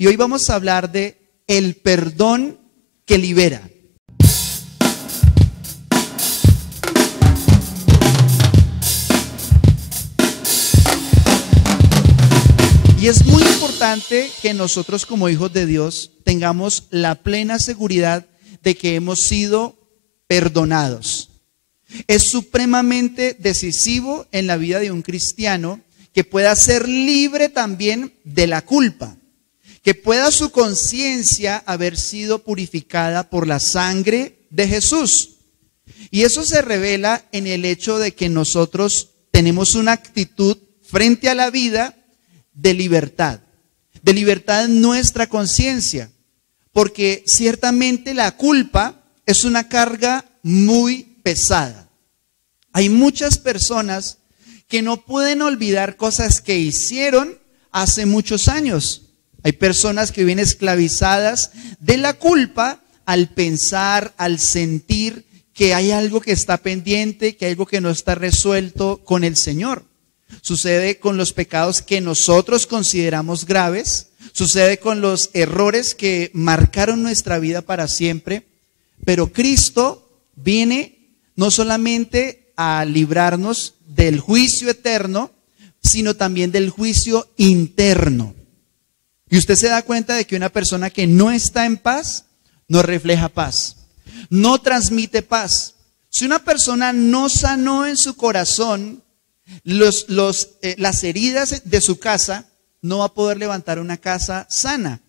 Y hoy vamos a hablar de el perdón que libera. Y es muy importante que nosotros como hijos de Dios tengamos la plena seguridad de que hemos sido perdonados. Es supremamente decisivo en la vida de un cristiano que pueda ser libre también de la culpa, que pueda su conciencia haber sido purificada por la sangre de Jesús. Y eso se revela en el hecho de que nosotros tenemos una actitud frente a la vida de libertad en nuestra conciencia, porque ciertamente la culpa es una carga muy pesada. Hay muchas personas que no pueden olvidar cosas que hicieron hace muchos años. Hay personas que viven esclavizadas de la culpa al pensar, al sentir que hay algo que está pendiente, que hay algo que no está resuelto con el Señor. Sucede con los pecados que nosotros consideramos graves, sucede con los errores que marcaron nuestra vida para siempre, pero Cristo viene no solamente a librarnos del juicio eterno, sino también del juicio interno. Y usted se da cuenta de que una persona que no está en paz, no refleja paz, no transmite paz. Si una persona no sanó en su corazón las heridas de su casa, no va a poder levantar una casa sana.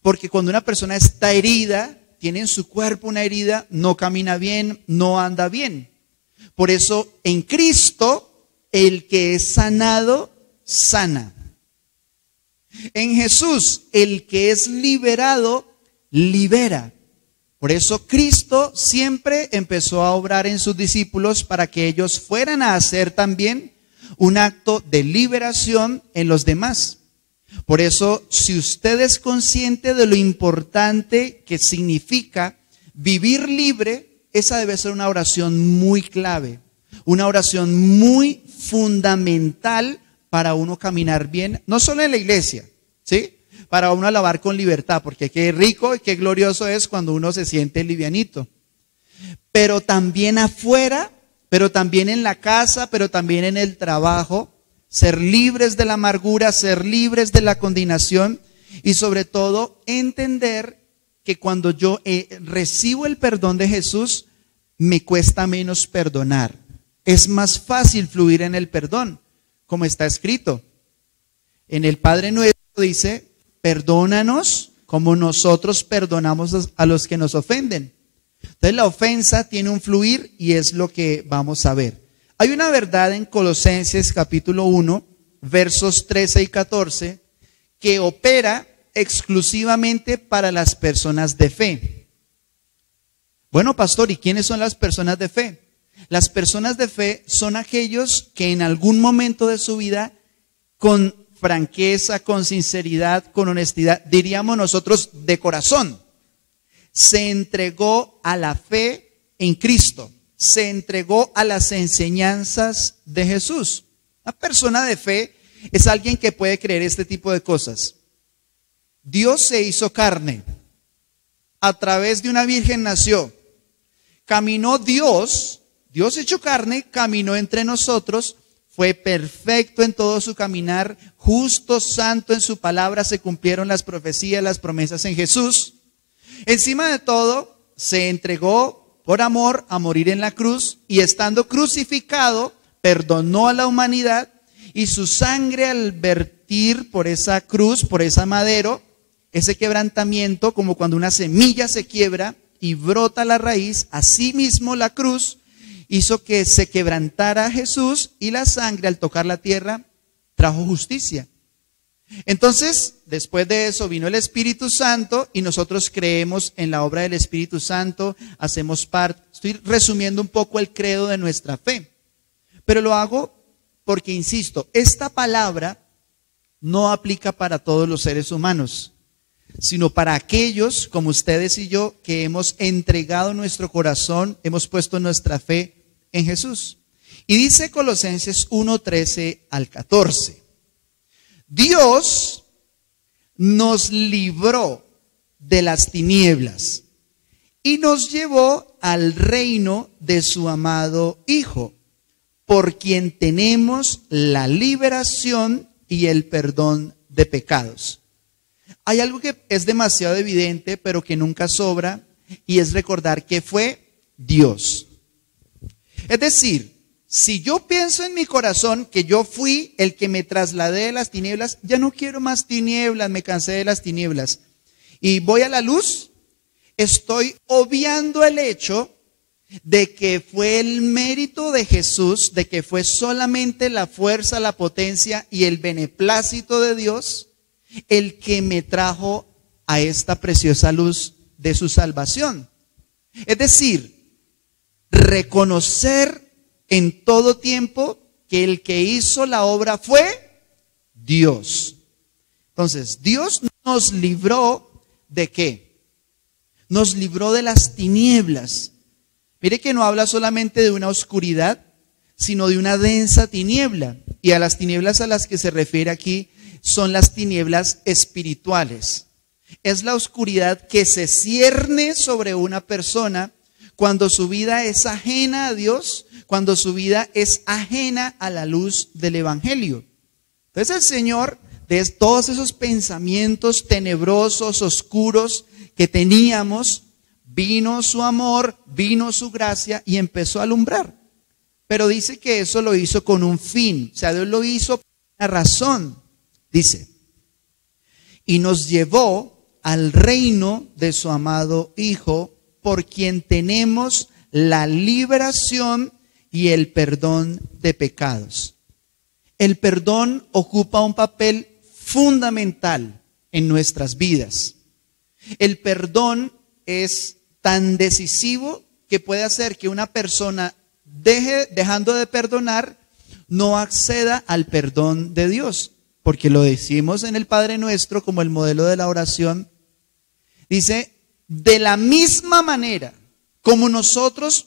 Porque cuando una persona está herida, tiene en su cuerpo una herida, no camina bien, no anda bien. Por eso en Cristo, el que es sanado, sana. En Jesús, el que es liberado, libera. Por eso Cristo siempre empezó a obrar en sus discípulos para que ellos fueran a hacer también un acto de liberación en los demás. Por eso, si usted es consciente de lo importante que significa vivir libre, esa debe ser una oración muy clave, una oración muy fundamental para uno caminar bien, no solo en la iglesia, ¿sí? Para uno alabar con libertad, porque qué rico y qué glorioso es cuando uno se siente livianito. Pero también afuera, pero también en la casa, pero también en el trabajo, ser libres de la amargura, ser libres de la condenación y sobre todo entender que cuando yo recibo el perdón de Jesús, me cuesta menos perdonar. Es más fácil fluir en el perdón, como está escrito. En el Padre Nuestro dice, perdónanos como nosotros perdonamos a los que nos ofenden. Entonces la ofensa tiene un fluir y es lo que vamos a ver. Hay una verdad en Colosenses capítulo 1, versos 13 y 14, que opera exclusivamente para las personas de fe. Bueno, pastor, ¿y quiénes son las personas de fe? Las personas de fe son aquellos que en algún momento de su vida, con franqueza, con sinceridad, con honestidad, diríamos nosotros de corazón, se entregó a la fe en Cristo, se entregó a las enseñanzas de Jesús. Una persona de fe es alguien que puede creer este tipo de cosas. Dios se hizo carne, a través de una virgen nació, caminó Dios hecho carne, caminó entre nosotros, fue perfecto en todo su caminar, justo, santo en su palabra, se cumplieron las profecías, las promesas en Jesús. Encima de todo, se entregó por amor a morir en la cruz y estando crucificado, perdonó a la humanidad y su sangre al vertir por esa cruz, por ese madero, ese quebrantamiento, como cuando una semilla se quiebra y brota la raíz, así mismo la cruz hizo que se quebrantara Jesús y la sangre al tocar la tierra trajo justicia. Entonces, después de eso vino el Espíritu Santo y nosotros creemos en la obra del Espíritu Santo, hacemos parte. Estoy resumiendo un poco el credo de nuestra fe, pero lo hago porque, insisto, esta palabra no aplica para todos los seres humanos, sino para aquellos como ustedes y yo que hemos entregado nuestro corazón, hemos puesto nuestra fe en Jesús. Y dice Colosenses 1:13 al 14. Dios nos libró de las tinieblas y nos llevó al reino de su amado Hijo, por quien tenemos la liberación y el perdón de pecados. Hay algo que es demasiado evidente, pero que nunca sobra, y es recordar que fue Dios. Es decir, si yo pienso en mi corazón que yo fui el que me trasladé de las tinieblas, ya no quiero más tinieblas, me cansé de las tinieblas, y voy a la luz, estoy obviando el hecho de que fue el mérito de Jesús, de que fue solamente la fuerza, la potencia y el beneplácito de Dios el que me trajo a esta preciosa luz de su salvación. Es decir, reconocer en todo tiempo que el que hizo la obra fue Dios. Entonces, Dios nos libró ¿de qué? Nos libró de las tinieblas. Mire que no habla solamente de una oscuridad, sino de una densa tiniebla. Y a las tinieblas a las que se refiere aquí son las tinieblas espirituales. Es la oscuridad que se cierne sobre una persona cuando su vida es ajena a Dios, cuando su vida es ajena a la luz del Evangelio. Entonces el Señor, de todos esos pensamientos tenebrosos, oscuros que teníamos, vino su amor, vino su gracia y empezó a alumbrar. Pero dice que eso lo hizo con un fin. O sea, Dios lo hizo por una razón. Dice, y nos llevó al reino de su amado Hijo, por quien tenemos la liberación y el perdón de pecados. El perdón ocupa un papel fundamental en nuestras vidas. El perdón es tan decisivo que puede hacer que una persona dejando de perdonar, no acceda al perdón de Dios, porque lo decimos en el Padre Nuestro como el modelo de la oración. Dice, de la misma manera como nosotros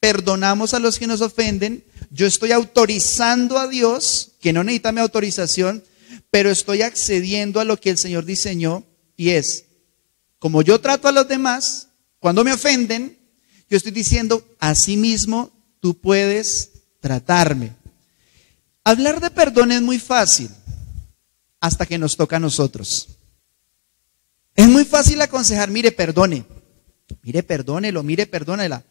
perdonamos a los que nos ofenden, yo estoy autorizando a Dios, que no necesita mi autorización, pero estoy accediendo a lo que el Señor diseñó, y es, como yo trato a los demás, cuando me ofenden, yo estoy diciendo, así mismo tú puedes tratarme. Hablar de perdón es muy fácil, hasta que nos toca a nosotros. Es muy fácil aconsejar, mire, perdone, mire, perdónelo, mire, perdónela.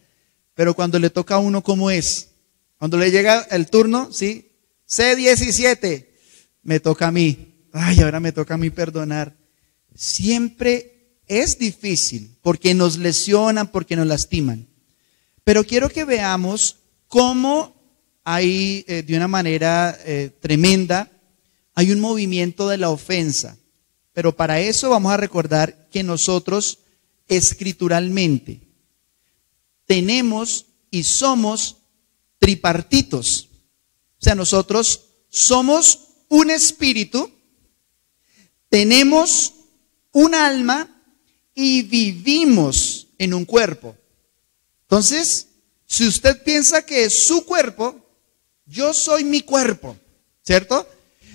Pero cuando le toca a uno, ¿cómo es? Cuando le llega el turno, ¿sí? C17, me toca a mí. Ay, ahora me toca a mí perdonar. Siempre es difícil, porque nos lesionan, porque nos lastiman. Pero quiero que veamos cómo hay, de una manera tremenda, hay un movimiento de la ofensa. Pero para eso vamos a recordar que nosotros escrituralmente tenemos y somos tripartitos. O sea, nosotros somos un espíritu, tenemos un alma y vivimos en un cuerpo. Entonces, si usted piensa que es su cuerpo, yo soy mi cuerpo, ¿cierto?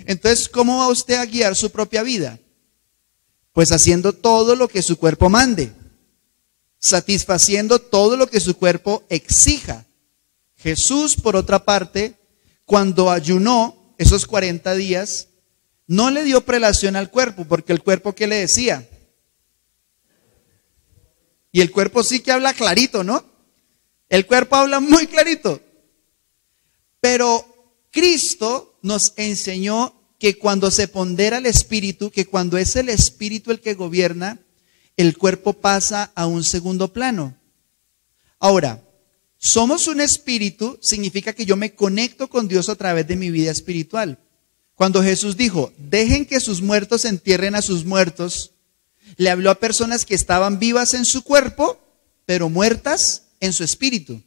Entonces, ¿cómo va usted a guiar su propia vida? Pues haciendo todo lo que su cuerpo mande, satisfaciendo todo lo que su cuerpo exija. Jesús, por otra parte, cuando ayunó esos 40 días, no le dio prelación al cuerpo, porque el cuerpo, ¿qué le decía? Y el cuerpo sí que habla clarito, ¿no? El cuerpo habla muy clarito. Pero Cristo nos enseñó que cuando se pondera el espíritu, que cuando es el espíritu el que gobierna, el cuerpo pasa a un segundo plano. Ahora, somos un espíritu, significa que yo me conecto con Dios a través de mi vida espiritual. Cuando Jesús dijo, dejen que sus muertos entierren a sus muertos, le habló a personas que estaban vivas en su cuerpo, pero muertas en su espíritu.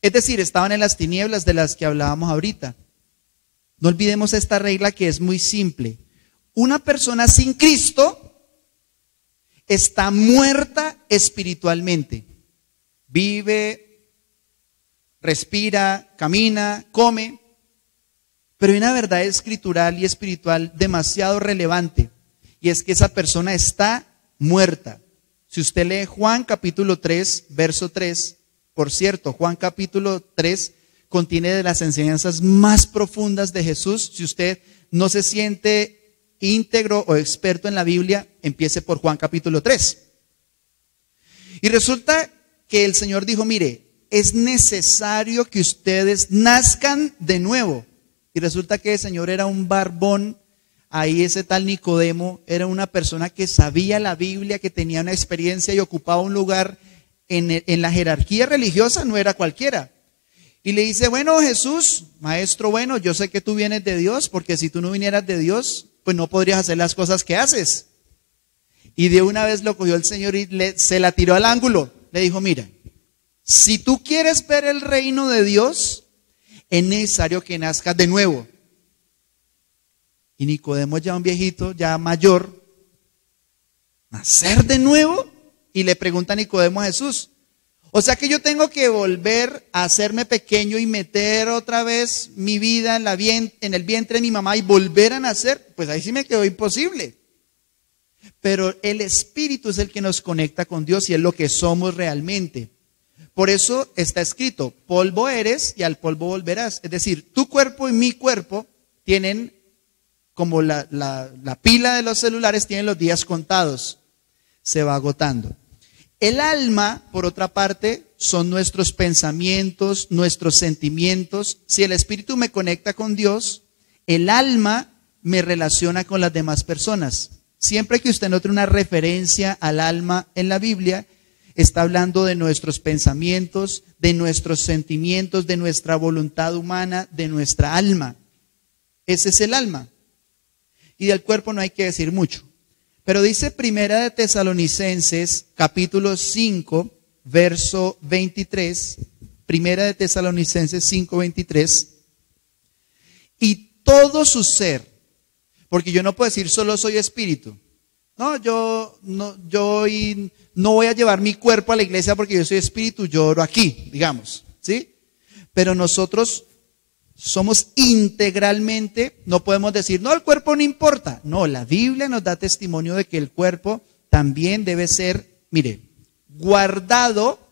Es decir, estaban en las tinieblas de las que hablábamos ahorita. No olvidemos esta regla que es muy simple. Una persona sin Cristo está muerta espiritualmente. Vive, respira, camina, come. Pero hay una verdad escritural y espiritual demasiado relevante. y es que esa persona está muerta. Si usted lee Juan capítulo 3, verso 3, por cierto, Juan capítulo 3 contiene de las enseñanzas más profundas de Jesús. Si usted no se siente íntegro o experto en la Biblia, empiece por Juan capítulo 3. Y resulta que el Señor dijo, mire, es necesario que ustedes nazcan de nuevo. Y resulta que el Señor era un barbón. Ahí ese tal Nicodemo era una persona que sabía la Biblia, que tenía una experiencia y ocupaba un lugar en la jerarquía religiosa, no era cualquiera. Y le dice, bueno, Jesús, maestro bueno, yo sé que tú vienes de Dios, porque si tú no vinieras de Dios, pues no podrías hacer las cosas que haces. Y de una vez lo cogió el Señor y se la tiró al ángulo. Le dijo, mira, si tú quieres ver el reino de Dios, es necesario que nazcas de nuevo. Y Nicodemo, ya un viejito, ya mayor, nacer de nuevo. Y le pregunta a Nicodemo a Jesús, o sea que yo tengo que volver a hacerme pequeño y meter otra vez mi vida en el vientre de mi mamá y volver a nacer. Pues ahí sí me quedó imposible. Pero el Espíritu es el que nos conecta con Dios y es lo que somos realmente. Por eso está escrito, polvo eres y al polvo volverás. Es decir, tu cuerpo y mi cuerpo tienen, como la pila de los celulares, tienen los días contados. Se va agotando. El alma, por otra parte, son nuestros pensamientos, nuestros sentimientos. Si el Espíritu me conecta con Dios, el alma me relaciona con las demás personas. Siempre que usted note una referencia al alma en la Biblia, está hablando de nuestros pensamientos, de nuestros sentimientos, de nuestra voluntad humana, de nuestra alma. Ese es el alma. Y del cuerpo no hay que decir mucho. Pero dice Primera de Tesalonicenses, capítulo 5, verso 23. Primera de Tesalonicenses 5, 23. Y todo su ser, porque yo no puedo decir solo soy espíritu. No, yo no voy a llevar mi cuerpo a la iglesia porque yo soy espíritu, yo oro aquí, digamos, ¿sí? Pero nosotros somos integralmente, no podemos decir, no, el cuerpo no importa. No, la Biblia nos da testimonio de que el cuerpo también debe ser, mire, guardado,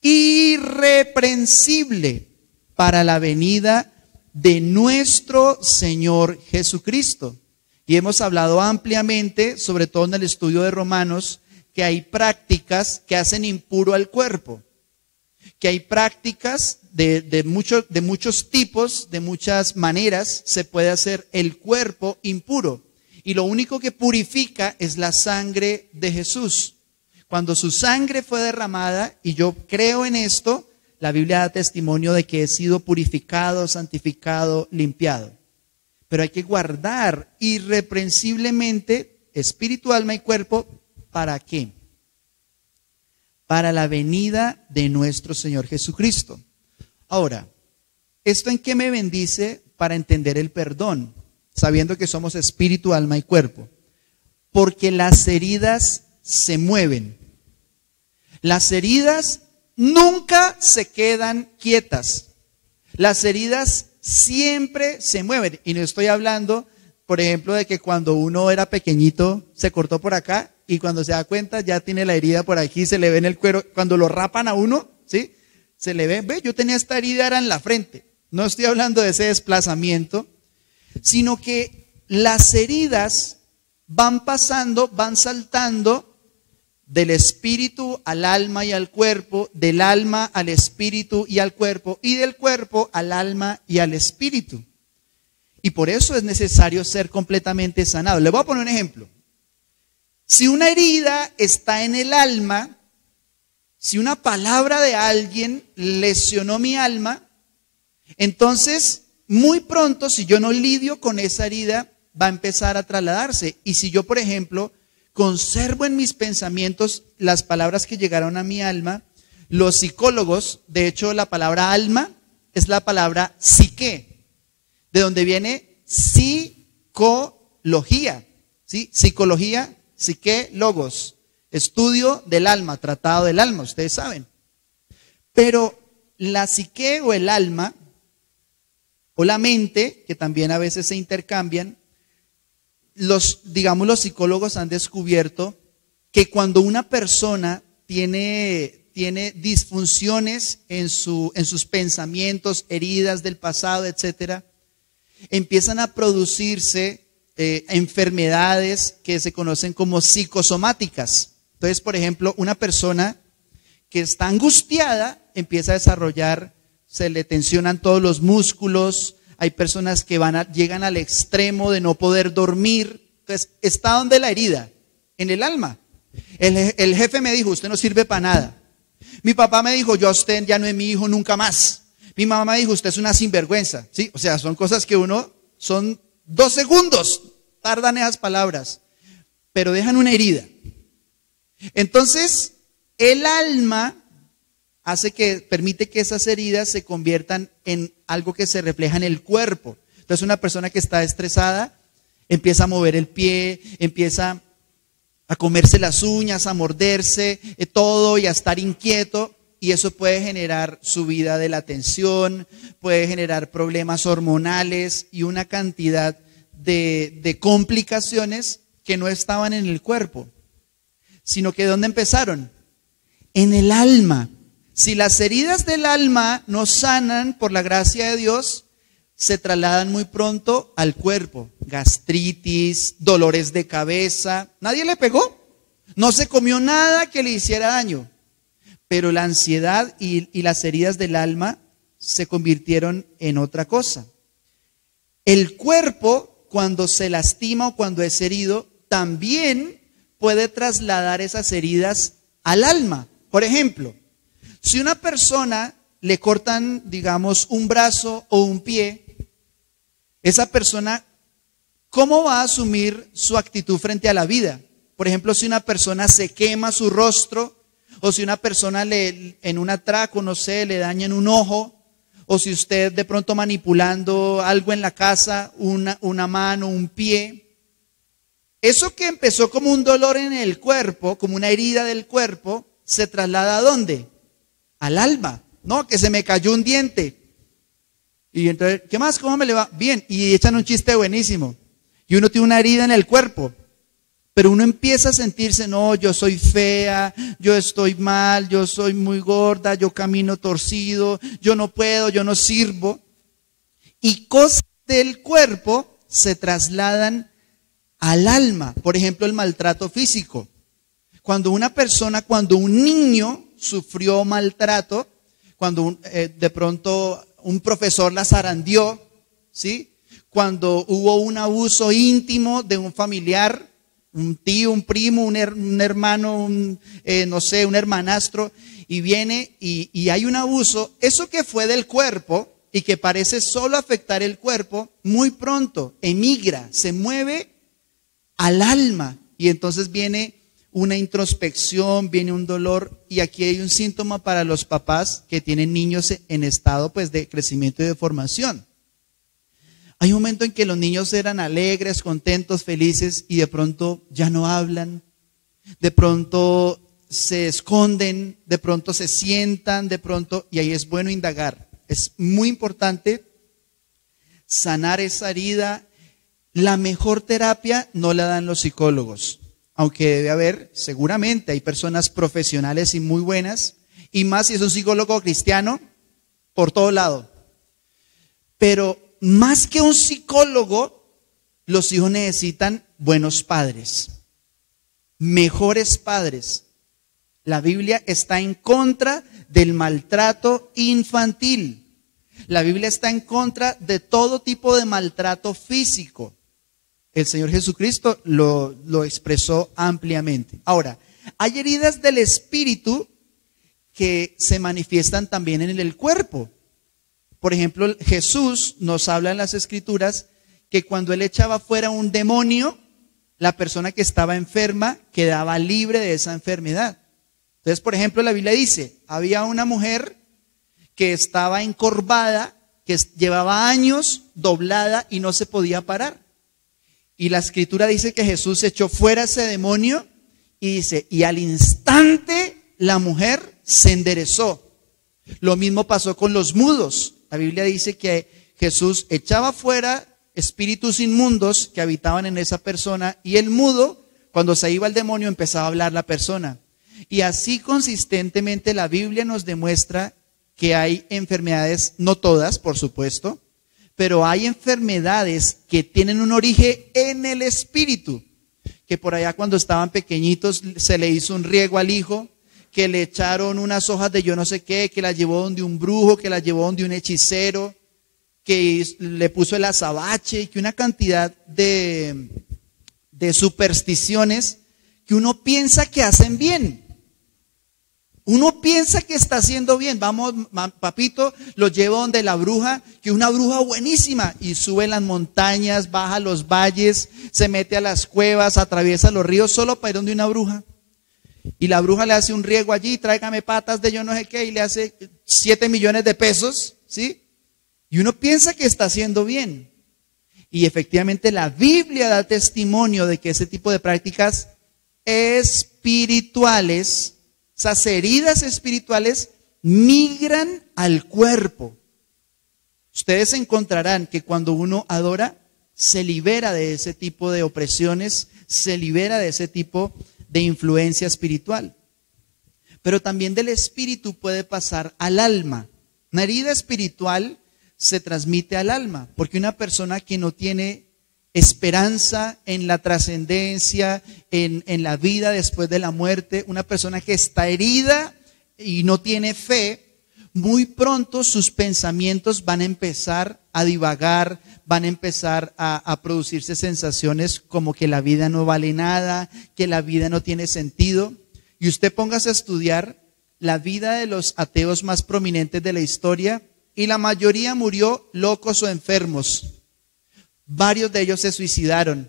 irreprensible para la venida de nuestro Señor Jesucristo. Y hemos hablado ampliamente, sobre todo en el estudio de Romanos, que hay prácticas que hacen impuro al cuerpo, que hay prácticas de muchos tipos, de muchas maneras, se puede hacer el cuerpo impuro. Y lo único que purifica es la sangre de Jesús. Cuando su sangre fue derramada, y yo creo en esto, la Biblia da testimonio de que he sido purificado, santificado, limpiado. Pero hay que guardar irreprensiblemente espíritu, alma y cuerpo. ¿Para qué? Para la venida de nuestro Señor Jesucristo. Ahora, ¿esto en qué me bendice para entender el perdón? Sabiendo que somos espíritu, alma y cuerpo. Porque las heridas se mueven. Las heridas nunca se quedan quietas. Las heridas siempre se mueven. Y no estoy hablando, por ejemplo, de que cuando uno era pequeñito se cortó por acá y cuando se da cuenta ya tiene la herida por aquí, se le ve en el cuero. Cuando lo rapan a uno, ¿sí? Se le ve, yo tenía esta herida, era en la frente. No estoy hablando de ese desplazamiento, sino que las heridas van pasando, van saltando del espíritu al alma y al cuerpo, del alma al espíritu y al cuerpo, y del cuerpo al alma y al espíritu. Y por eso es necesario ser completamente sanado. Le voy a poner un ejemplo. Si una herida está en el alma, si una palabra de alguien lesionó mi alma, entonces muy pronto, si yo no lidio con esa herida, va a empezar a trasladarse. Y si yo, por ejemplo, conservo en mis pensamientos las palabras que llegaron a mi alma, los psicólogos, de hecho la palabra alma es la palabra psique, de donde viene psicología, ¿sí? Psicología, psique, logos, estudio del alma, tratado del alma, ustedes saben. Pero la psique o el alma, o la mente, que también a veces se intercambian, digamos, los psicólogos han descubierto que cuando una persona tiene disfunciones en sus pensamientos, heridas del pasado, etcétera, empiezan a producirse enfermedades que se conocen como psicosomáticas. Entonces, por ejemplo, una persona que está angustiada empieza a desarrollar, se le tensionan todos los músculos. Hay personas que llegan al extremo de no poder dormir. Entonces, ¿está donde la herida? En el alma. El jefe me dijo, usted no sirve para nada. Mi papá me dijo, yo a usted ya no es mi hijo nunca más. Mi mamá me dijo, usted es una sinvergüenza. ¿Sí? O sea, son cosas que son 2 segundos, tardan esas palabras, pero dejan una herida. Entonces, el alma permite que esas heridas se conviertan en algo que se refleja en el cuerpo. Entonces, una persona que está estresada empieza a mover el pie, empieza a comerse las uñas, a morderse todo y a estar inquieto, y eso puede generar subida de la tensión, puede generar problemas hormonales y una cantidad de complicaciones que no estaban en el cuerpo, sino que ¿dónde empezaron? En el alma. Si las heridas del alma no sanan por la gracia de Dios, se trasladan muy pronto al cuerpo. Gastritis, dolores de cabeza. ¿Nadie le pegó? No se comió nada que le hiciera daño. Pero la ansiedad y las heridas del alma se convirtieron en otra cosa. El cuerpo, cuando se lastima o cuando es herido, también puede trasladar esas heridas al alma. Por ejemplo, si una persona le cortan, digamos, un brazo o un pie, esa persona, ¿cómo va a asumir su actitud frente a la vida? Por ejemplo, si una persona se quema su rostro, o si una persona en un atraco, no sé, le dañan un ojo, o si usted de pronto manipulando algo en la casa, una mano, un pie. Eso que empezó como un dolor en el cuerpo, como una herida del cuerpo, se traslada ¿a dónde? Al alma. No, que se me cayó un diente. Y entonces, ¿qué más? ¿Cómo me le va? Bien. Y echan un chiste buenísimo. Y uno tiene una herida en el cuerpo. Pero uno empieza a sentirse, no, yo soy fea, yo estoy mal, yo soy muy gorda, yo camino torcido, yo no puedo, yo no sirvo. Y cosas del cuerpo se trasladan al alma. Por ejemplo, el maltrato físico. Cuando un niño sufrió maltrato, cuando de pronto un profesor la zarandeó, ¿sí? Cuando hubo un abuso íntimo de un familiar, un tío, un primo, un hermano, no sé, un hermanastro, y viene y hay un abuso, eso que fue del cuerpo y que parece solo afectar el cuerpo, muy pronto emigra, se mueve al alma, y entonces viene una introspección, viene un dolor, y aquí hay un síntoma para los papás que tienen niños en estado pues de crecimiento y de formación. Hay un momento en que los niños eran alegres, contentos, felices, y de pronto ya no hablan, de pronto se esconden, de pronto se sientan, de pronto, y ahí es bueno indagar. Es muy importante sanar esa herida. La mejor terapia no la dan los psicólogos, aunque debe haber, seguramente hay personas profesionales y muy buenas, y más si es un psicólogo cristiano, por todo lado. Pero más que un psicólogo, los hijos necesitan buenos padres, mejores padres. La Biblia está en contra del maltrato infantil. La Biblia está en contra de todo tipo de maltrato físico. El Señor Jesucristo lo expresó ampliamente. Ahora, hay heridas del espíritu que se manifiestan también en el cuerpo. Por ejemplo, Jesús nos habla en las Escrituras que cuando él echaba fuera un demonio, la persona que estaba enferma quedaba libre de esa enfermedad. Entonces, por ejemplo, la Biblia dice, había una mujer que estaba encorvada, que llevaba años doblada y no se podía parar. Y la Escritura dice que Jesús echó fuera ese demonio y dice, y al instante la mujer se enderezó. Lo mismo pasó con los mudos. La Biblia dice que Jesús echaba fuera espíritus inmundos que habitaban en esa persona, y el mudo, cuando se iba el demonio, empezaba a hablar la persona. Y así consistentemente la Biblia nos demuestra que hay enfermedades, no todas, por supuesto, pero hay enfermedades que tienen un origen en el espíritu. Que por allá cuando estaban pequeñitos se le hizo un riego al hijo, que le echaron unas hojas de yo no sé qué, que la llevó donde un brujo, que la llevó donde un hechicero, que le puso el azabache, y que una cantidad de supersticiones que uno piensa que hacen bien. Uno piensa que está haciendo bien. Vamos, papito, lo llevo donde la bruja, que es una bruja buenísima, y sube las montañas, baja los valles, se mete a las cuevas, atraviesa los ríos solo para ir donde una bruja. Y la bruja le hace un riego allí, tráigame patas de yo no sé qué, y le hace 7 millones de pesos, ¿sí? Y uno piensa que está haciendo bien. Y efectivamente la Biblia da testimonio de que ese tipo de prácticas espirituales, esas heridas espirituales, migran al cuerpo. Ustedes encontrarán que cuando uno adora, se libera de ese tipo de opresiones, se libera de ese tipo de influencia espiritual. Pero también del espíritu puede pasar al alma. Una herida espiritual se transmite al alma, porque una persona que no tiene esperanza en la trascendencia, en la vida después de la muerte, una persona que está herida y no tiene fe, muy pronto sus pensamientos van a empezar a divagar, van a empezar a producirse sensaciones como que la vida no vale nada, que la vida no tiene sentido. Y usted póngase a estudiar la vida de los ateos más prominentes de la historia, y la mayoría murió locos o enfermos. Varios de ellos se suicidaron.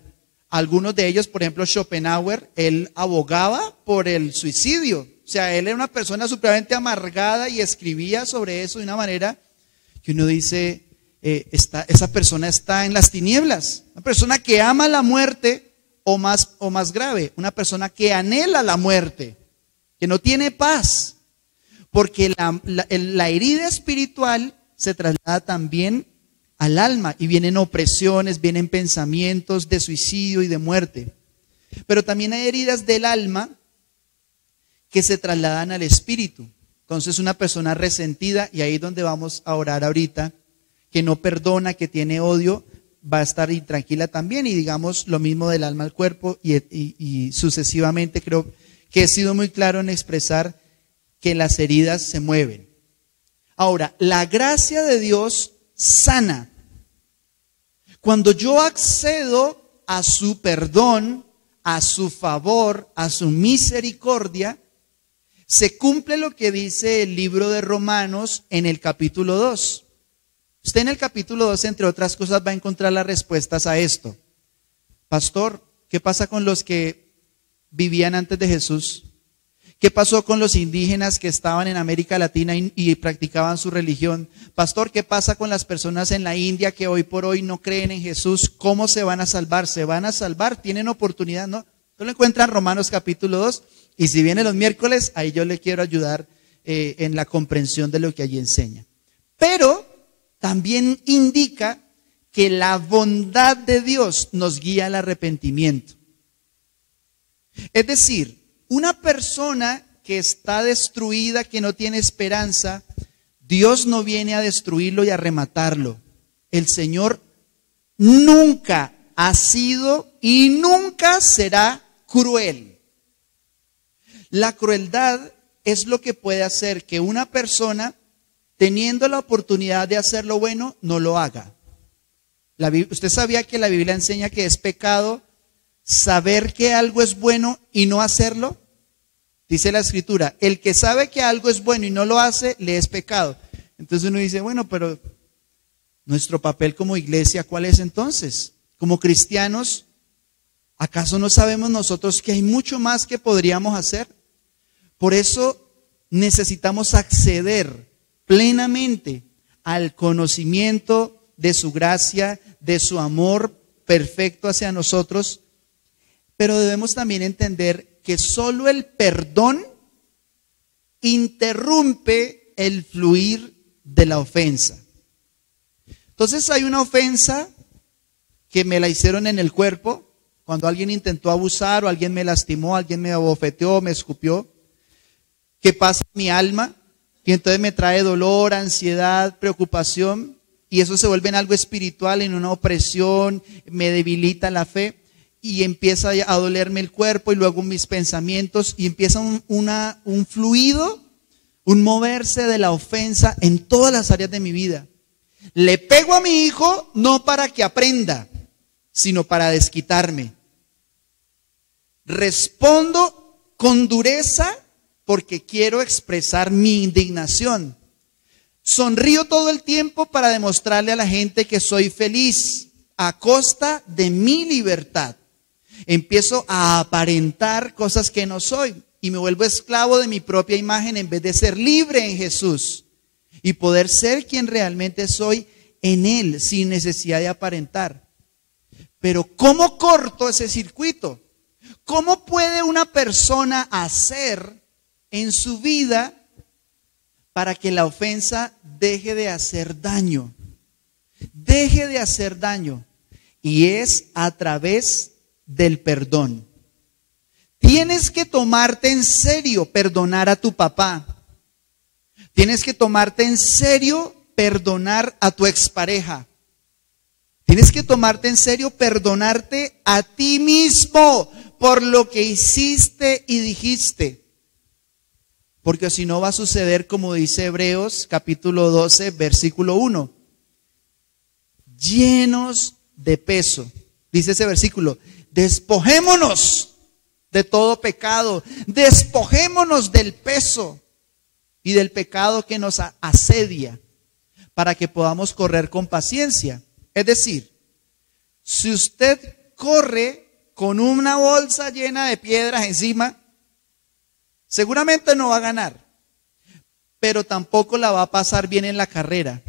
Algunos de ellos, por ejemplo, Schopenhauer, él abogaba por el suicidio. O sea, él era una persona supremamente amargada y escribía sobre eso de una manera que uno dice, esa persona está en las tinieblas. Una persona que ama la muerte, o más grave, una persona que anhela la muerte, que no tiene paz. Porque la herida espiritual se traslada también al alma, y vienen opresiones, vienen pensamientos de suicidio y de muerte. Pero también hay heridas del alma que se trasladan al espíritu. Entonces una persona resentida, y ahí es donde vamos a orar ahorita, que no perdona, que tiene odio, va a estar intranquila también. Y digamos lo mismo del alma al cuerpo, y sucesivamente. Creo que he sido muy claro en expresar que las heridas se mueven. Ahora, la gracia de Dios sana. Cuando yo accedo a su perdón, a su favor, a su misericordia, se cumple lo que dice el libro de Romanos en el capítulo 2. Usted en el capítulo 2, entre otras cosas, va a encontrar las respuestas a esto. Pastor, ¿qué pasa con los que vivían antes de Jesús? ¿Qué pasó con los indígenas que estaban en América Latina y practicaban su religión? Pastor, ¿qué pasa con las personas en la India que hoy por hoy no creen en Jesús? ¿Cómo se van a salvar? ¿Se van a salvar? ¿Tienen oportunidad? ¿No? Esto lo encuentran en Romanos capítulo 2. Y si viene los miércoles, ahí yo le quiero ayudar en la comprensión de lo que allí enseña. Pero también indica que la bondad de Dios nos guía al arrepentimiento. Es decir, una persona que está destruida, que no tiene esperanza, Dios no viene a destruirlo y a rematarlo. El Señor nunca ha sido y nunca será cruel. La crueldad es lo que puede hacer que una persona, teniendo la oportunidad de hacer lo bueno, no lo haga. ¿Usted sabía que la Biblia enseña que es pecado saber que algo es bueno y no hacerlo? Dice la Escritura, el que sabe que algo es bueno y no lo hace, le es pecado. Entonces uno dice, bueno, pero nuestro papel como iglesia, ¿cuál es entonces? Como cristianos, ¿acaso no sabemos nosotros que hay mucho más que podríamos hacer? Por eso necesitamos acceder plenamente al conocimiento de su gracia, de su amor perfecto hacia nosotros. Pero debemos también entender que solo el perdón interrumpe el fluir de la ofensa. Entonces hay una ofensa que me la hicieron en el cuerpo, cuando alguien intentó abusar o alguien me lastimó, alguien me abofeteó, me escupió, que pasa en mi alma y entonces me trae dolor, ansiedad, preocupación y eso se vuelve en algo espiritual, en una opresión, me debilita la fe y empieza a dolerme el cuerpo y luego mis pensamientos y empieza un fluido, un moverse de la ofensa en todas las áreas de mi vida. Le pego a mi hijo no para que aprenda, sino para desquitarme. Respondo con dureza porque quiero expresar mi indignación. Sonrío todo el tiempo para demostrarle a la gente que soy feliz a costa de mi libertad. Empiezo a aparentar cosas que no soy y me vuelvo esclavo de mi propia imagen en vez de ser libre en Jesús y poder ser quien realmente soy en Él sin necesidad de aparentar. Pero ¿cómo corto ese circuito? ¿Cómo puede una persona hacer en su vida para que la ofensa deje de hacer daño? Deje de hacer daño. Y es a través del perdón. Tienes que tomarte en serio perdonar a tu papá. Tienes que tomarte en serio perdonar a tu expareja. Tienes que tomarte en serio perdonarte a ti mismo por lo que hiciste y dijiste. Porque si no va a suceder como dice Hebreos capítulo 12, versículo 1. Llenos de peso. Dice ese versículo, despojémonos de todo pecado. Despojémonos del peso y del pecado que nos asedia para que podamos correr con paciencia. Es decir, si usted corre con una bolsa llena de piedras encima, seguramente no va a ganar, pero tampoco la va a pasar bien en la carrera.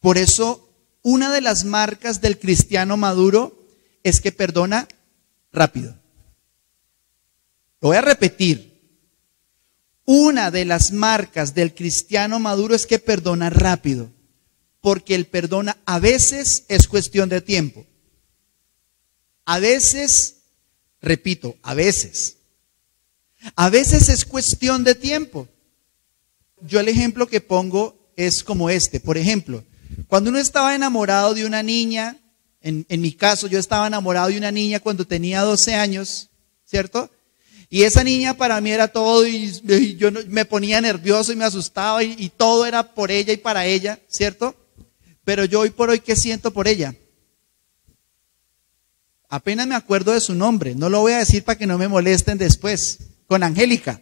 Por eso, una de las marcas del cristiano maduro es que perdona rápido. Lo voy a repetir. Una de las marcas del cristiano maduro es que perdona rápido, porque el perdón a veces es cuestión de tiempo. A veces, repito, a veces es cuestión de tiempo. Yo el ejemplo que pongo es como este. Por ejemplo, cuando uno estaba enamorado de una niña, en mi caso yo estaba enamorado de una niña cuando tenía 12 años, ¿cierto? Y esa niña para mí era todo y yo me ponía nervioso y me asustaba y todo era por ella y para ella, ¿cierto? Pero yo hoy por hoy, ¿qué siento por ella? Apenas me acuerdo de su nombre, no lo voy a decir para que no me molesten después, con Angélica.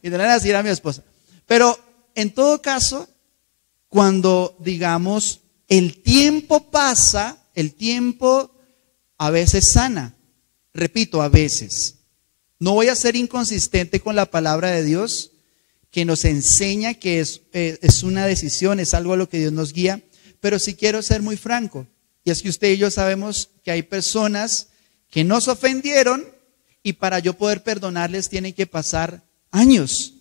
Y no le voy a decir a mi esposa. Pero en todo caso, cuando digamos el tiempo pasa, el tiempo a veces sana. Repito, a veces. No voy a ser inconsistente con la palabra de Dios que nos enseña que es una decisión, es algo a lo que Dios nos guía, pero sí quiero ser muy franco. Y es que usted y yo sabemos que hay personas que nos ofendieron y para yo poder perdonarles tienen que pasar años.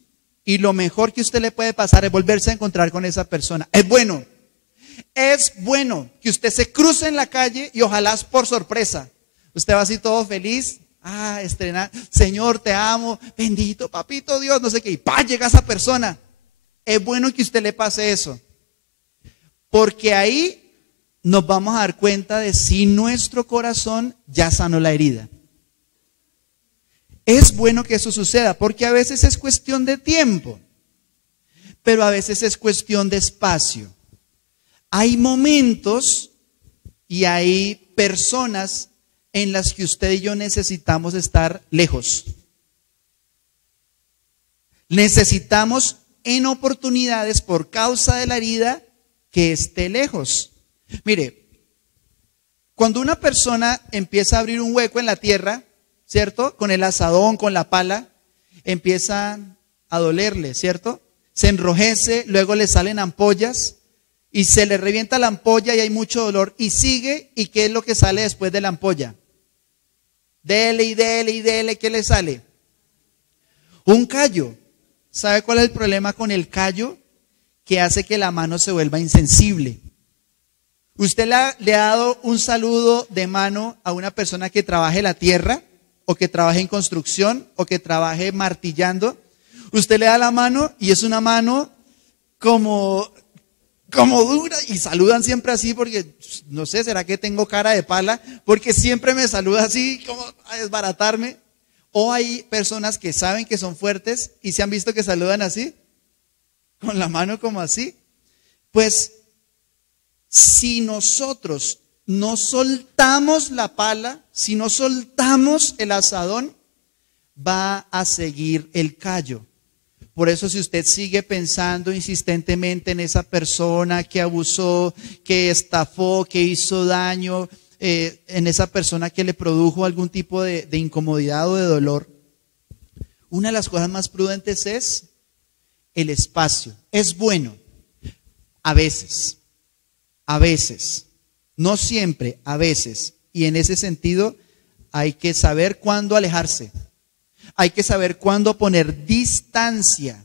Y lo mejor que usted le puede pasar es volverse a encontrar con esa persona. Es bueno que usted se cruce en la calle y ojalá por sorpresa. Usted va así todo feliz, estrenar, Señor te amo, bendito papito Dios, no sé qué, y ¡pah! Llega esa persona. Es bueno que usted le pase eso. Porque ahí nos vamos a dar cuenta de si nuestro corazón ya sanó la herida. Es bueno que eso suceda, porque a veces es cuestión de tiempo, pero a veces es cuestión de espacio. Hay momentos y hay personas en las que usted y yo necesitamos estar lejos. Necesitamos en oportunidades por causa de la herida que esté lejos. Mire, cuando una persona empieza a abrir un hueco en la tierra, ¿cierto? Con el asadón, con la pala, empieza a dolerle, ¿cierto? Se enrojece, luego le salen ampollas y se le revienta la ampolla y hay mucho dolor y sigue. ¿Y qué es lo que sale después de la ampolla? Dele y dele y dele, ¿qué le sale? Un callo. ¿Sabe cuál es el problema con el callo? Que hace que la mano se vuelva insensible. ¿Usted le ha dado un saludo de mano a una persona que trabaje la tierra, o que trabaje en construcción, o que trabaje martillando? Usted le da la mano y es una mano como dura, y saludan siempre así porque, no sé, ¿será que tengo cara de pala? Porque siempre me saluda así, como a desbaratarme. O hay personas que saben que son fuertes y se han visto que saludan así, con la mano como así. Pues, si nosotros no soltamos la pala, si no soltamos el azadón, va a seguir el callo. Por eso, si usted sigue pensando insistentemente en esa persona que abusó, que estafó, que hizo daño, en esa persona que le produjo algún tipo de incomodidad o de dolor, una de las cosas más prudentes es el espacio. Es bueno, a veces, no siempre, a veces. Y en ese sentido hay que saber cuándo alejarse. Hay que saber cuándo poner distancia.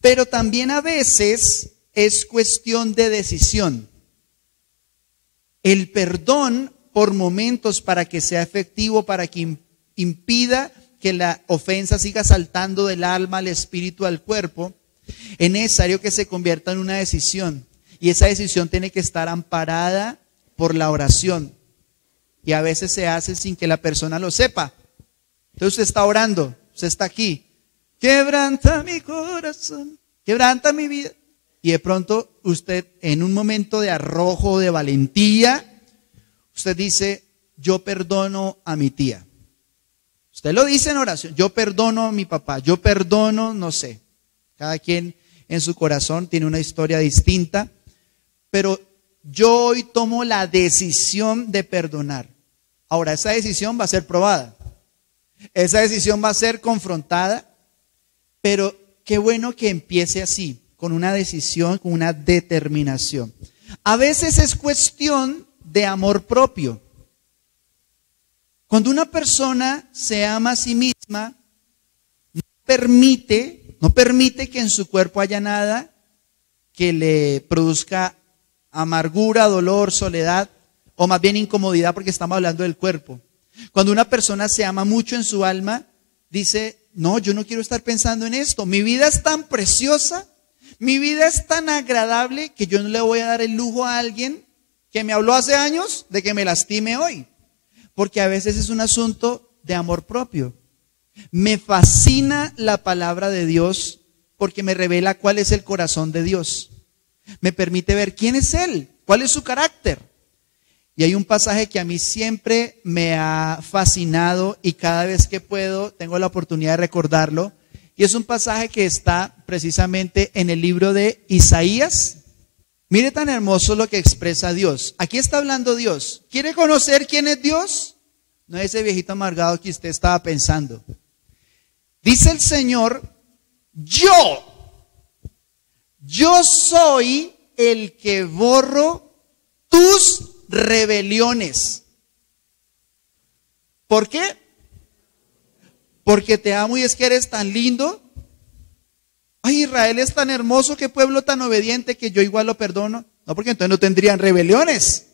Pero también a veces es cuestión de decisión. El perdón por momentos, para que sea efectivo, para que impida que la ofensa siga saltando del alma al espíritu, al cuerpo, es necesario que se convierta en una decisión. Y esa decisión tiene que estar amparada por la oración. Y a veces se hace sin que la persona lo sepa. Entonces usted está orando, usted está aquí. Quebranta mi corazón, quebranta mi vida. Y de pronto usted, en un momento de arrojo, de valentía, usted dice: yo perdono a mi tía. Usted lo dice en oración: yo perdono a mi papá, yo perdono, no sé. Cada quien en su corazón tiene una historia distinta. Pero yo hoy tomo la decisión de perdonar. Ahora, esa decisión va a ser probada. Esa decisión va a ser confrontada, pero qué bueno que empiece así, con una decisión, con una determinación. A veces es cuestión de amor propio. Cuando una persona se ama a sí misma, no permite que en su cuerpo haya nada que le produzca amargura, dolor, soledad, o más bien incomodidad, porque estamos hablando del cuerpo. Cuando una persona se ama mucho en su alma, dice: no, yo no quiero estar pensando en esto. Mi vida es tan preciosa, mi vida es tan agradable, que yo no le voy a dar el lujo a alguien que me habló hace años de que me lastime hoy. Porque a veces es un asunto de amor propio. Me fascina la palabra de Dios porque me revela cuál es el corazón de Dios. Me permite ver quién es Él, cuál es su carácter. Y hay un pasaje que a mí siempre me ha fascinado, y cada vez que puedo tengo la oportunidad de recordarlo. Y es un pasaje que está precisamente en el libro de Isaías. Mire tan hermoso lo que expresa Dios. Aquí está hablando Dios. ¿Quiere conocer quién es Dios? No es ese viejito amargado que usted estaba pensando. Dice el Señor: yo soy el que borro tus rebeliones. ¿Por qué? Porque te amo y es que eres tan lindo. Ay, Israel es tan hermoso, qué pueblo tan obediente, que yo igual lo perdono. No, porque entonces no tendrían rebeliones.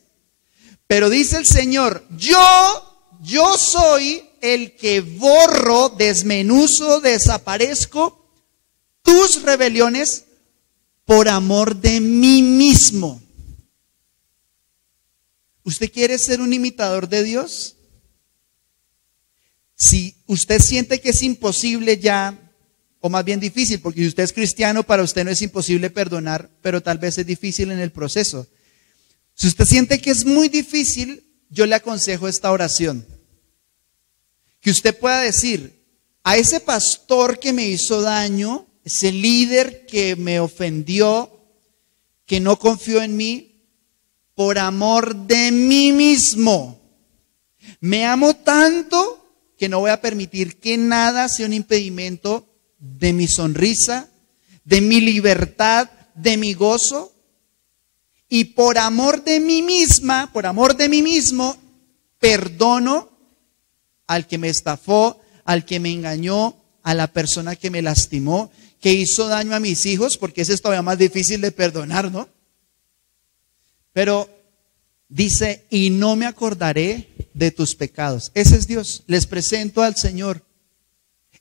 Pero dice el Señor: yo soy el que borro, desmenuzo, desaparezco tus rebeliones por amor de mí mismo. ¿Usted quiere ser un imitador de Dios? Si usted siente que es imposible ya, o más bien difícil, porque si usted es cristiano, para usted no es imposible perdonar, pero tal vez es difícil en el proceso. Si usted siente que es muy difícil, yo le aconsejo esta oración. Que usted pueda decir: a ese pastor que me hizo daño, ese líder que me ofendió, que no confió en mí, por amor de mí mismo, me amo tanto que no voy a permitir que nada sea un impedimento de mi sonrisa, de mi libertad, de mi gozo. Y por amor de mí misma, por amor de mí mismo, perdono al que me estafó, al que me engañó, a la persona que me lastimó, que hizo daño a mis hijos, porque ese es todavía más difícil de perdonar, ¿no? Pero dice, y no me acordaré de tus pecados. Ese es Dios. Les presento al Señor.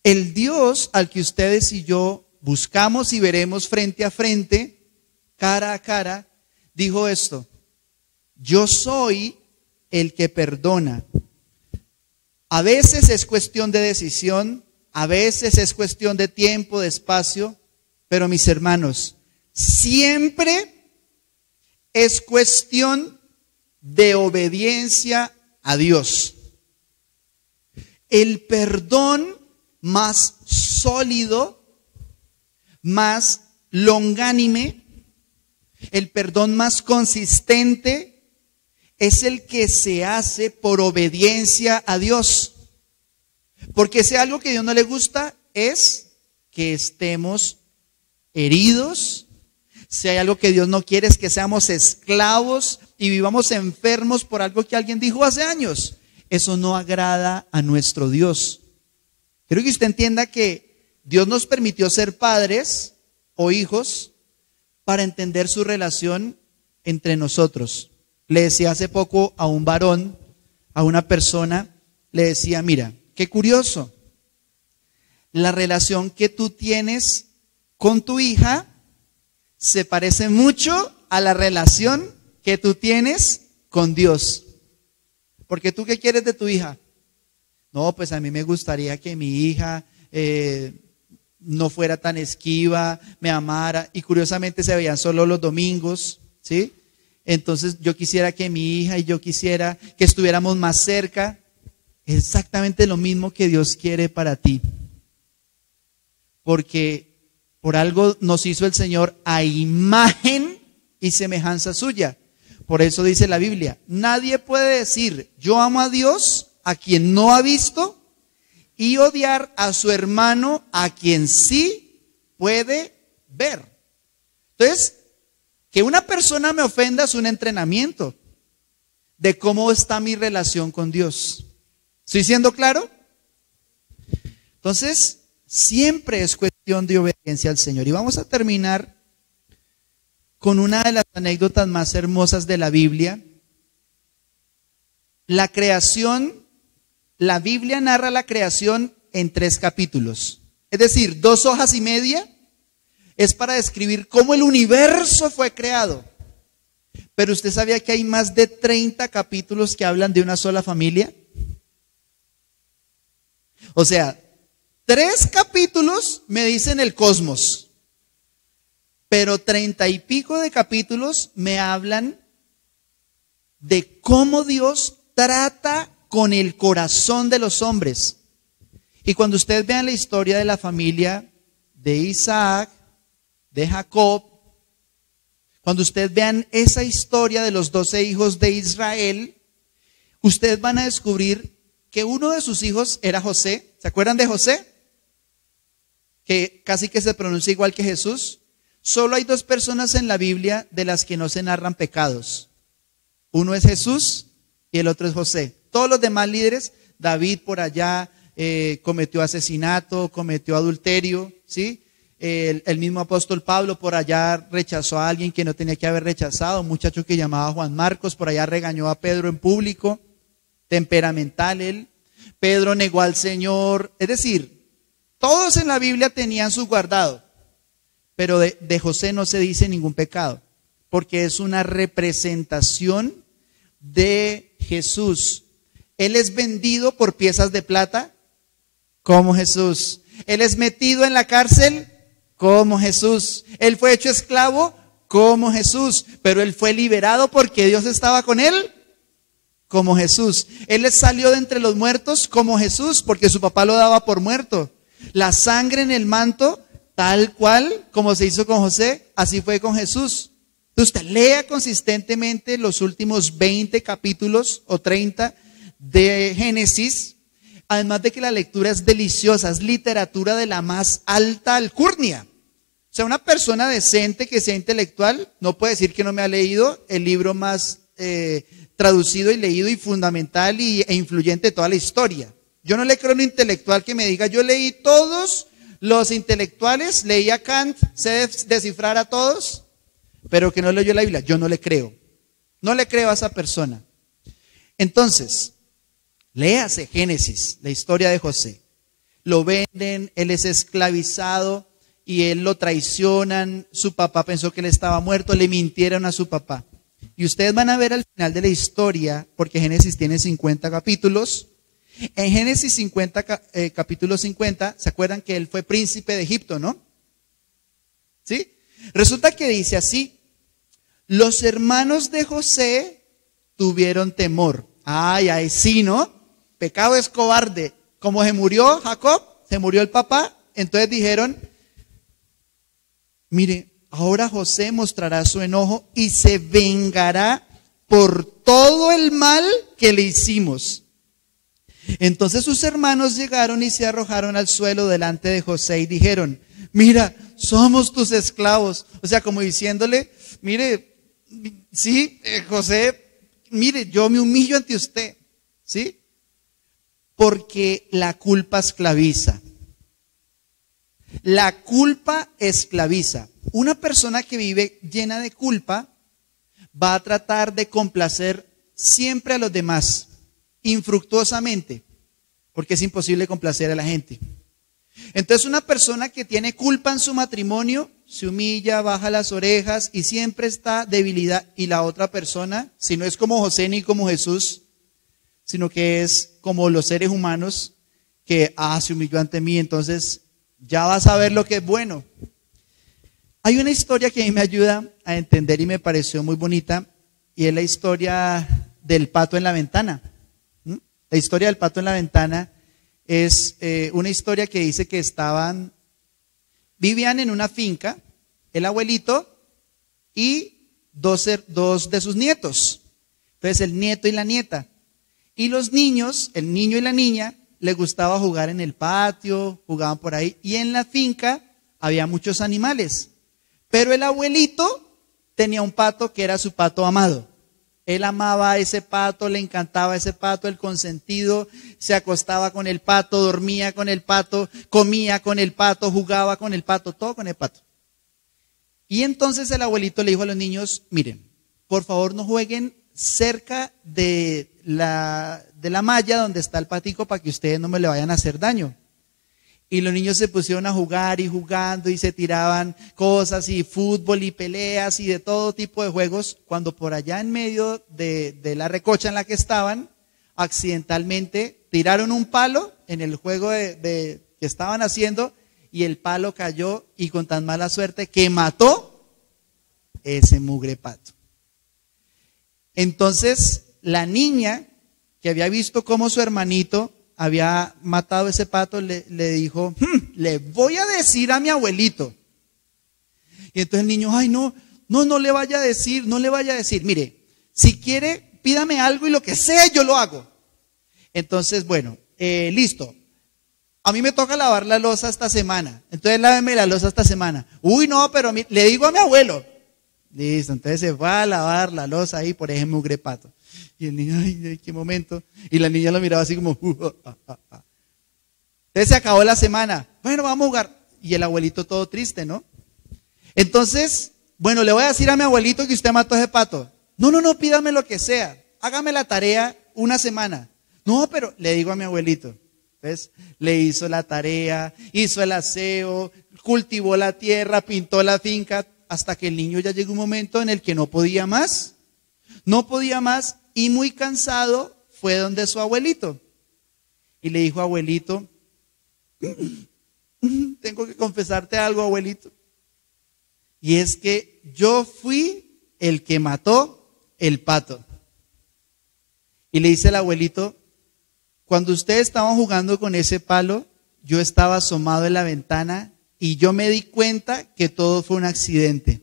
El Dios al que ustedes y yo buscamos y veremos frente a frente, cara a cara, dijo esto: yo soy el que perdona. A veces es cuestión de decisión, a veces es cuestión de tiempo, de espacio, pero mis hermanos, siempre es cuestión de obediencia a Dios. El perdón más sólido, más longánime, el perdón más consistente es el que se hace por obediencia a Dios. Porque si algo que a Dios no le gusta es que estemos heridos. Si hay algo que Dios no quiere es que seamos esclavos y vivamos enfermos por algo que alguien dijo hace años. Eso no agrada a nuestro Dios. Quiero que usted entienda que Dios nos permitió ser padres o hijos para entender su relación entre nosotros. Le decía hace poco a un varón, a una persona, le decía, mira, qué curioso, la relación que tú tienes con tu hija se parece mucho a la relación que tú tienes con Dios. Porque tú, ¿qué quieres de tu hija? No, pues a mí me gustaría que mi hija no fuera tan esquiva, me amara, y curiosamente se veían solo los domingos, ¿sí? Entonces yo quisiera que mi hija y yo quisiera que estuviéramos más cerca. Exactamente lo mismo que Dios quiere para ti. Porque por algo nos hizo el Señor a imagen y semejanza suya. Por eso dice la Biblia, nadie puede decir, yo amo a Dios a quien no ha visto, y odiar a su hermano a quien sí puede ver. Entonces, que una persona me ofenda es un entrenamiento de cómo está mi relación con Dios. ¿Estoy siendo claro? Entonces, siempre es cuestión de obediencia al Señor. Y vamos a terminar con una de las anécdotas más hermosas de la Biblia. La creación, la Biblia narra la creación en 3 capítulos. Es decir, 2 hojas y media es para describir cómo el universo fue creado. Pero usted sabía que hay más de 30 capítulos que hablan de una sola familia. O sea, 3 capítulos me dicen el cosmos, pero 30 y pico de capítulos me hablan de cómo Dios trata con el corazón de los hombres. Y cuando ustedes vean la historia de la familia de Isaac, de Jacob, cuando ustedes vean esa historia de los 12 hijos de Israel, ustedes van a descubrir que uno de sus hijos era José. ¿Se acuerdan de José? Que casi que se pronuncia igual que Jesús. Solo hay 2 personas en la Biblia de las que no se narran pecados. Uno es Jesús y el otro es José. Todos los demás líderes, David por allá cometió asesinato, cometió adulterio, ¿sí? El mismo apóstol Pablo por allá rechazó a alguien que no tenía que haber rechazado, un muchacho que llamaba Juan Marcos, por allá regañó a Pedro en público, temperamental él. Pedro negó al Señor. Es decir, todos en la Biblia tenían su guardado, pero de José no se dice ningún pecado, porque es una representación de Jesús. Él es vendido por piezas de plata, como Jesús. Él es metido en la cárcel, como Jesús. Él fue hecho esclavo, como Jesús. Pero él fue liberado porque Dios estaba con él, como Jesús. Él salió de entre los muertos, como Jesús, porque su papá lo daba por muerto. La sangre en el manto, tal cual como se hizo con José, así fue con Jesús. Entonces usted lea consistentemente los últimos 20 capítulos o 30 de Génesis, además de que la lectura es deliciosa, es literatura de la más alta alcurnia. O sea, una persona decente que sea intelectual no puede decir que no me ha leído el libro más traducido y leído y fundamental e influyente de toda la historia. Yo no le creo a un intelectual que me diga, yo leí todos los intelectuales, leí a Kant, sé descifrar a todos, pero que no leyó la Biblia. Yo no le creo. No le creo a esa persona. Entonces, léase Génesis, la historia de José. Lo venden, él es esclavizado y él lo traicionan. Su papá pensó que él estaba muerto, le mintieron a su papá. Y ustedes van a ver al final de la historia, porque Génesis tiene 50 capítulos. En Génesis 50, capítulo 50, ¿se acuerdan que él fue príncipe de Egipto, no? ¿Sí? Resulta que dice así: los hermanos de José tuvieron temor. Ay, sí, ¿no? Pecado es cobarde. Como se murió Jacob, se murió el papá, entonces dijeron: mire, ahora José mostrará su enojo y se vengará por todo el mal que le hicimos. Entonces sus hermanos llegaron y se arrojaron al suelo delante de José y dijeron: mira, somos tus esclavos. O sea, como diciéndole: mire, sí, José, mire, yo me humillo ante usted, ¿sí? Porque la culpa esclaviza. La culpa esclaviza. Una persona que vive llena de culpa va a tratar de complacer siempre a los demás, infructuosamente, porque es imposible complacer a la gente. Entonces, una persona que tiene culpa en su matrimonio se humilla, baja las orejas y siempre está debilidad. Y la otra persona, si no es como José ni como Jesús, sino que es como los seres humanos que se humilló ante mí, entonces ya vas a ver lo que es bueno. Hay una historia que a mí me ayuda a entender y me pareció muy bonita, y es la historia del pato en la ventana. La historia del pato en la ventana es una historia que dice que vivían en una finca, el abuelito y dos de sus nietos. Entonces el nieto y la nieta. Y los niños, el niño y la niña, les gustaba jugar en el patio, jugaban por ahí. Y en la finca había muchos animales. Pero el abuelito tenía un pato que era su pato amado. Él amaba a ese pato, le encantaba ese pato, el consentido. Se acostaba con el pato, dormía con el pato, comía con el pato, jugaba con el pato, todo con el pato. Y entonces el abuelito le dijo a los niños: miren, por favor no jueguen cerca de la malla donde está el patico para que ustedes no me le vayan a hacer daño. Y los niños se pusieron a jugar y jugando y se tiraban cosas y fútbol y peleas y de todo tipo de juegos, cuando por allá en medio de la recocha en la que estaban, accidentalmente tiraron un palo en el juego que estaban haciendo, y el palo cayó y con tan mala suerte que mató ese mugre pato. Entonces la niña, que había visto cómo su hermanito había matado ese pato, le dijo: le voy a decir a mi abuelito. Y entonces el niño: ay, no le vaya a decir, no le vaya a decir. Mire, si quiere, pídame algo y lo que sea yo lo hago. Entonces, bueno, listo. A mí me toca lavar la loza esta semana. Entonces láveme la loza esta semana. Uy, no, pero le digo a mi abuelo. Listo, entonces se va a lavar la loza ahí por ese mugre pato. Y el niño: ay, qué momento. Y la niña lo miraba así como: Entonces se acabó la semana. Bueno, vamos a jugar. Y el abuelito todo triste, ¿no? Entonces, bueno, le voy a decir a mi abuelito que usted mató a ese pato. No, pídame lo que sea. Hágame la tarea una semana. No, pero le digo a mi abuelito. ¿Ves? Le hizo la tarea, hizo el aseo, cultivó la tierra, pintó la finca, hasta que el niño ya llegó un momento en el que no podía más. No podía más y muy cansado fue donde su abuelito. Y le dijo: abuelito, tengo que confesarte algo, abuelito. Y es que yo fui el que mató el pato. Y le dice el abuelito: cuando ustedes estaban jugando con ese palo, yo estaba asomado en la ventana y yo me di cuenta que todo fue un accidente.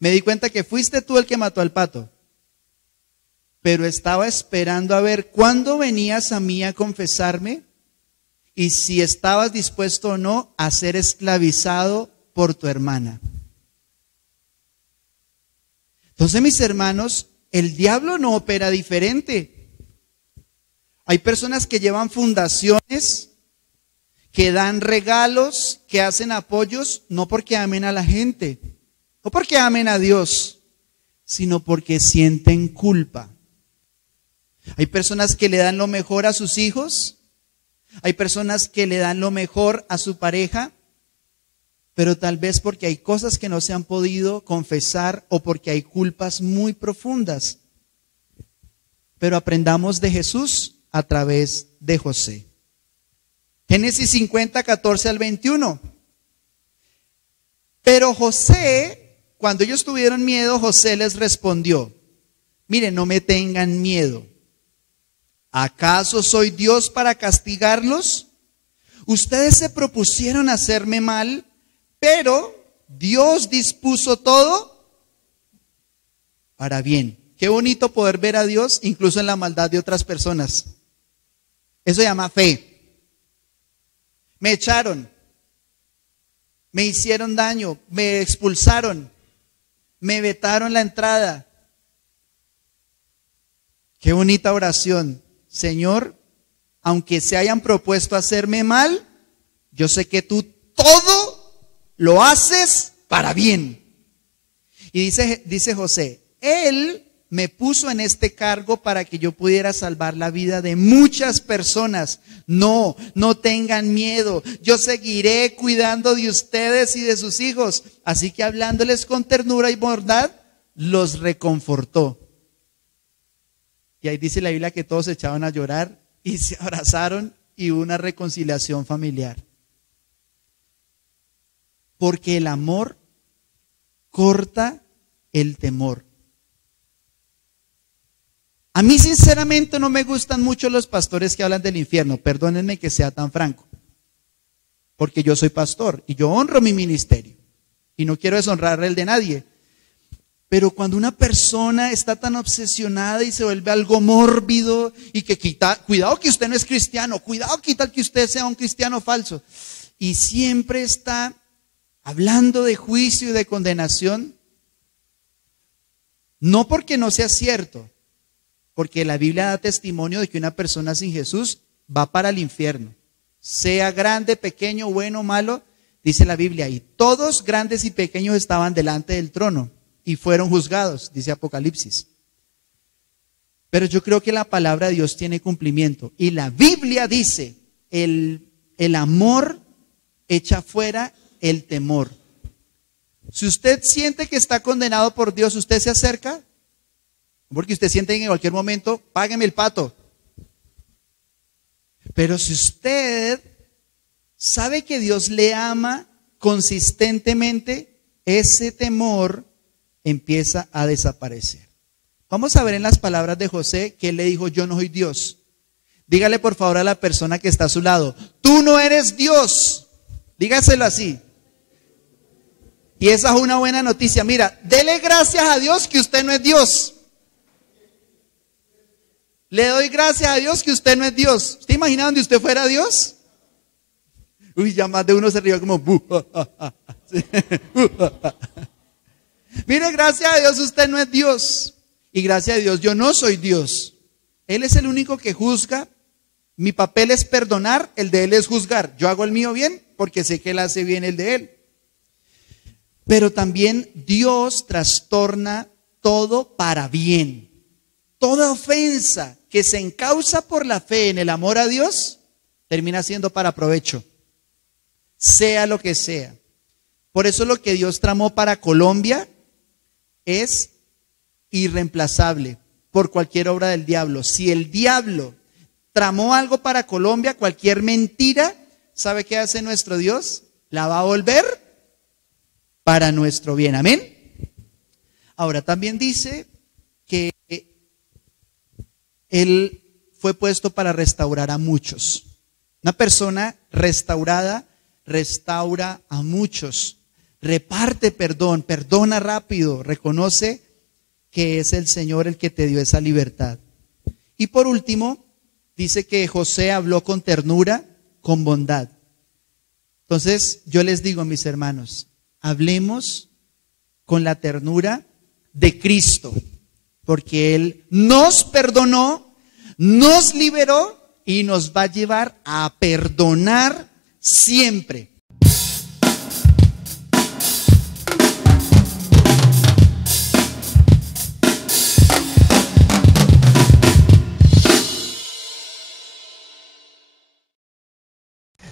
Me di cuenta que fuiste tú el que mató al pato. Pero estaba esperando a ver cuándo venías a mí a confesarme y si estabas dispuesto o no a ser esclavizado por tu hermana. Entonces, mis hermanos, el diablo no opera diferente. Hay personas que llevan fundaciones, que dan regalos, que hacen apoyos, no porque amen a la gente, no porque amen a Dios, sino porque sienten culpa. Hay personas que le dan lo mejor a sus hijos, hay personas que le dan lo mejor a su pareja, pero tal vez porque hay cosas que no se han podido confesar o porque hay culpas muy profundas. Pero aprendamos de Jesús a través de José. Génesis 50, 14 al 21. Pero José, cuando ellos tuvieron miedo, José les respondió: miren, no me tengan miedo. ¿Acaso soy Dios para castigarlos? Ustedes se propusieron hacerme mal, pero Dios dispuso todo para bien. Qué bonito poder ver a Dios incluso en la maldad de otras personas. Eso se llama fe. Me echaron, me hicieron daño, me expulsaron, me vetaron la entrada. Qué bonita oración. Señor, aunque se hayan propuesto hacerme mal, yo sé que tú todo lo haces para bien. Y dice José, Él me puso en este cargo para que yo pudiera salvar la vida de muchas personas. No tengan miedo. Yo seguiré cuidando de ustedes y de sus hijos. Así que hablándoles con ternura y bondad, los reconfortó. Y ahí dice la Biblia que todos se echaban a llorar y se abrazaron y hubo una reconciliación familiar. Porque el amor corta el temor. A mí sinceramente no me gustan mucho los pastores que hablan del infierno. Perdónenme que sea tan franco. Porque yo soy pastor y yo honro mi ministerio. Y no quiero deshonrar el de nadie. Pero cuando una persona está tan obsesionada y se vuelve algo mórbido y que cuidado que usted no es cristiano, cuidado que tal que usted sea un cristiano falso. Y siempre está hablando de juicio y de condenación. No porque no sea cierto, porque la Biblia da testimonio de que una persona sin Jesús va para el infierno. Sea grande, pequeño, bueno, malo, dice la Biblia. Y todos grandes y pequeños estaban delante del trono y fueron juzgados, dice Apocalipsis. Pero yo creo que la palabra de Dios tiene cumplimiento. Y la Biblia dice, el amor echa fuera el temor. Si usted siente que está condenado por Dios, ¿usted se acerca? Porque usted siente que en cualquier momento, págueme el pato. Pero si usted sabe que Dios le ama consistentemente, ese temor empieza a desaparecer. Vamos a ver en las palabras de José que él le dijo: yo no soy Dios. Dígale por favor a la persona que está a su lado: tú no eres Dios. Dígaselo así. Y esa es una buena noticia. Mira, dele gracias a Dios que usted no es Dios. Le doy gracias a Dios que usted no es Dios. ¿Usted imagina donde usted fuera Dios? Uy, ya más de uno se rió como Mire, gracias a Dios usted no es Dios. Y gracias a Dios yo no soy Dios. Él es el único que juzga. Mi papel es perdonar, el de Él es juzgar. Yo hago el mío bien porque sé que Él hace bien el de Él. Pero también Dios trastorna todo para bien. Toda ofensa que se encausa por la fe en el amor a Dios termina siendo para provecho, sea lo que sea. Por eso lo que Dios tramó para Colombia es irreemplazable por cualquier obra del diablo. Si el diablo tramó algo para Colombia, cualquier mentira, ¿sabe qué hace nuestro Dios? La va a volver para nuestro bien. Amén. Ahora también dice que Él fue puesto para restaurar a muchos. Una persona restaurada restaura a muchos. Reparte perdón, perdona rápido, reconoce que es el Señor el que te dio esa libertad. Y por último, dice que José habló con ternura, con bondad. Entonces, yo les digo, mis hermanos, hablemos con la ternura de Cristo, porque Él nos perdonó, nos liberó y nos va a llevar a perdonar siempre.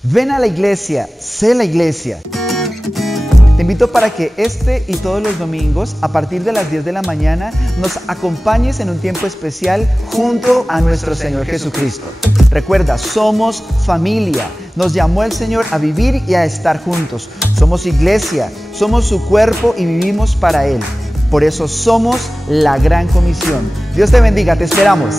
Ven a la iglesia, sé la iglesia. Te invito para que este y todos los domingos, a partir de las 10 de la mañana, nos acompañes en un tiempo especial junto a nuestro Señor Jesucristo. Recuerda, somos familia. Nos llamó el Señor a vivir y a estar juntos. Somos iglesia, somos su cuerpo y vivimos para Él. Por eso somos la gran comisión. Dios te bendiga, te esperamos.